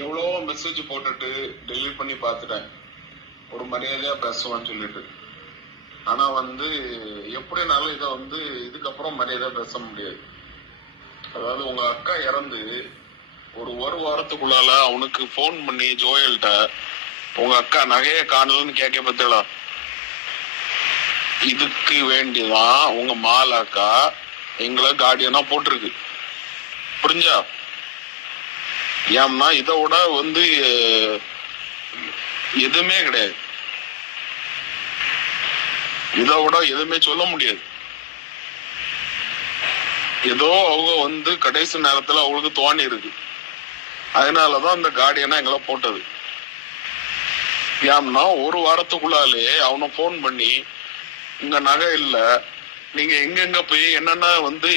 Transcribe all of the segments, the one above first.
எவ்வளவோ மெசேஜ் போட்டுட்டு டெலிட் பண்ணி பார்த்துட்டேன், ஒரு மரியாதையா பேசுவான்னு சொல்லிட்டு. ஆனா எப்படினாலும் இதை இதுக்கப்புறம் மரியாதையா பேச முடியாது. அதாவது உங்க அக்கா இறந்து ஒரு வாரத்துக்குள்ளால அவனுக்கு போன் பண்ணி ஜோயல்கிட்ட உங்க அக்கா நகைய காணலன்னு கேட்க பத்தல. இதுக்கு வேண்டிதான் உங்க மாலாக்கா எங்களை கார்டியனா போட்டிருக்கு. புரிஞ்சா? ஏன்னா இதை விட எதுவுமே கிடையாது. இதை விட எதுவுமே சொல்ல முடியாது. ஏதோ அவங்க கடைசி நேரத்துல அவங்களுக்கு தோணி இருக்கு. அதனாலதான் இந்த கார்டியனா எங்களை போட்டது. ஏன்னா ஒரு வாரத்துக்குள்ளாலே அவனை போன் பண்ணி இங்க நகை இல்ல, நீங்க எங்கெங்க போய் என்னென்ன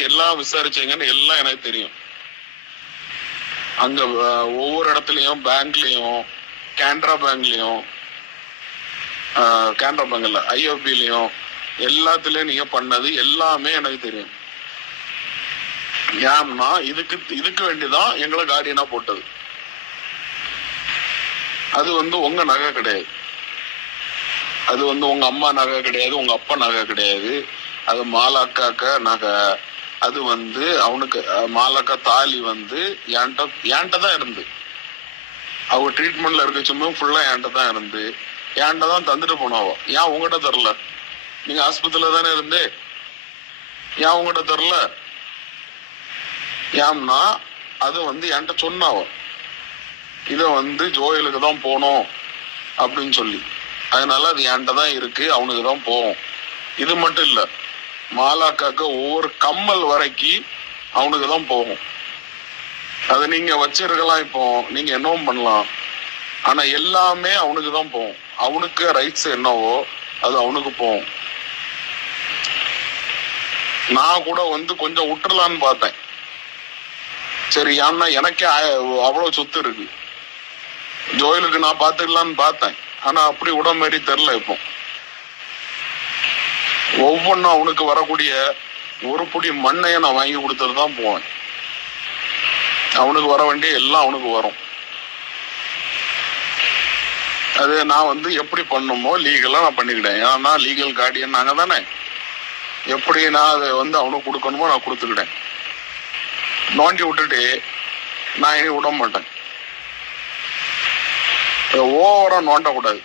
எல்லாம் விசாரிச்சீங்கன்னு எல்லாம் எனக்கு தெரியும். அங்க ஒவ்வொரு இடத்துலயும் பேங்க்லயும், கேனரா பேங்க்லயும், கேனரா பேங்க்ல ஐஎஃபிலையும் எல்லாத்துலயும் நீங்க பண்ணது எல்லாமே எனக்கு தெரியும். ஏன்னா இதுக்கு வேண்டிதான் எங்களை கார்டியனா போட்டது. அது உங்க நகை கிடையாது, அது உங்க அம்மா நகை கிடையாது, உங்க அப்பா நகை கிடையாது. அது மாலாக்காக்க நகை. அது அவனுக்கு மாலாக்கா தாலி என்கிட்ட தான் இருந்து, அவ ட்ரீட்மெண்ட்ல இருக்க சும்மா ஃபுல்லா என்கிட்ட தான் இருந்து, என்கிட்ட தான் தந்துட்டு போனாவோ. ஏன் உங்ககிட்ட தரல? நீங்க ஆஸ்பத்திரியில தானே இருந்து, ஏன் உங்ககிட்ட தரல? ஏன்னா அது என்கிட்ட சொன்னாவோ, இத ஜோயலுக்கு தான் போனோம் அப்படின்னு சொல்லி. அதனால அது என்கிட்ட தான் இருக்கு, அவனுக்கு தான் போகும். இது மட்டும் இல்ல, மாலாக்காக்க ஒவ்வொரு கம்மல் வரைக்கும் அவனுக்கு தான் போகும். அதை நீங்க வச்சிருக்கலாம், இப்போ நீங்க என்னவும் பண்ணலாம். ஆனா எல்லாமே அவனுக்கு தான் போகும். அவனுக்கு ரைட்ஸ் என்னவோ அது அவனுக்கு போகும். நான் கூட கொஞ்சம் விட்டுறலான்னு பார்த்தேன். சரி, ஏன்னா எனக்கே அவ்வளவு சொத்து இருக்கு, ஜோயலுக்கு நான் பாத்துக்கலான்னு பார்த்தேன். ஆனா அப்படி விட மாதிரி தெரியல. இப்போ ஒவ்வொன்றும் அவனுக்கு வரக்கூடிய ஒரு புடி மண்ணைய நான் வாங்கி கொடுத்துட்டு தான் போவேன். அவனுக்கு வர வேண்டிய எல்லாம் அவனுக்கு வரும். அது நான் எப்படி பண்ணுமோ லீகலா நான் பண்ணிக்கிட்டேன். ஏன்னா லீகல் கார்டியன் நாங்க தானே. எப்படி நான் அதை அவனுக்கு கொடுக்கணுமோ நான் கொடுத்துக்கிட்டேன். நோண்டி விட்டுட்டு நான் இனி விட மாட்டேன். ஓவரா நோண்ட கூடாது.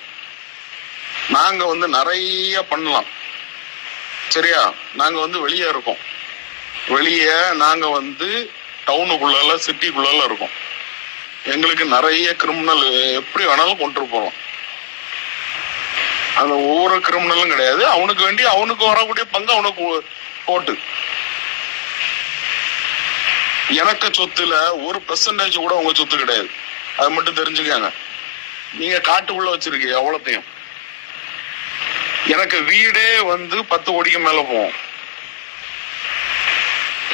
நாங்க நிறைய பண்ணலாம், சரியா? நாங்க வெளியே இருக்கோம். வெளியே நாங்க டவுனுக்குள்ள சிட்டிக்குள்ள இருக்கோம். எங்களுக்கு நிறைய கிரிமினல் எப்படி வேணாலும் கொண்டு போறோம். அந்த ஒவ்வொரு கிரிமினலும் கிடையாது, அவனுக்கு வேண்டி அவனுக்கு வரக்கூடிய பங்கு அவனுக்கு போட்டு. எனக்கு சொத்துல 1% கூட உங்க சொத்து கிடையாது, அது மட்டும் தெரிஞ்சுக்காங்க. நீங்க காட்டுக்குள்ள வச்சிருக்கீங்க அவ்வளோத்தையும். எனக்கு வீடே 10 கோடிக்கு மேல போகும்.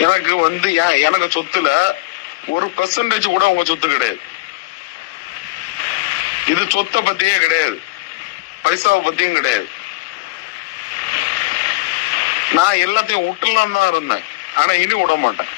எனக்கு எனக்கு சொத்துல 1% கூட உங்க சொத்து கிடையாது. இது சொத்தை பத்தியே கிடையாது, பைசாவை பத்தியும் கிடையாது. நான் எல்லாத்தையும் விட்டுலாம் தான் இருந்தேன், ஆனா இனி விட மாட்டேன்.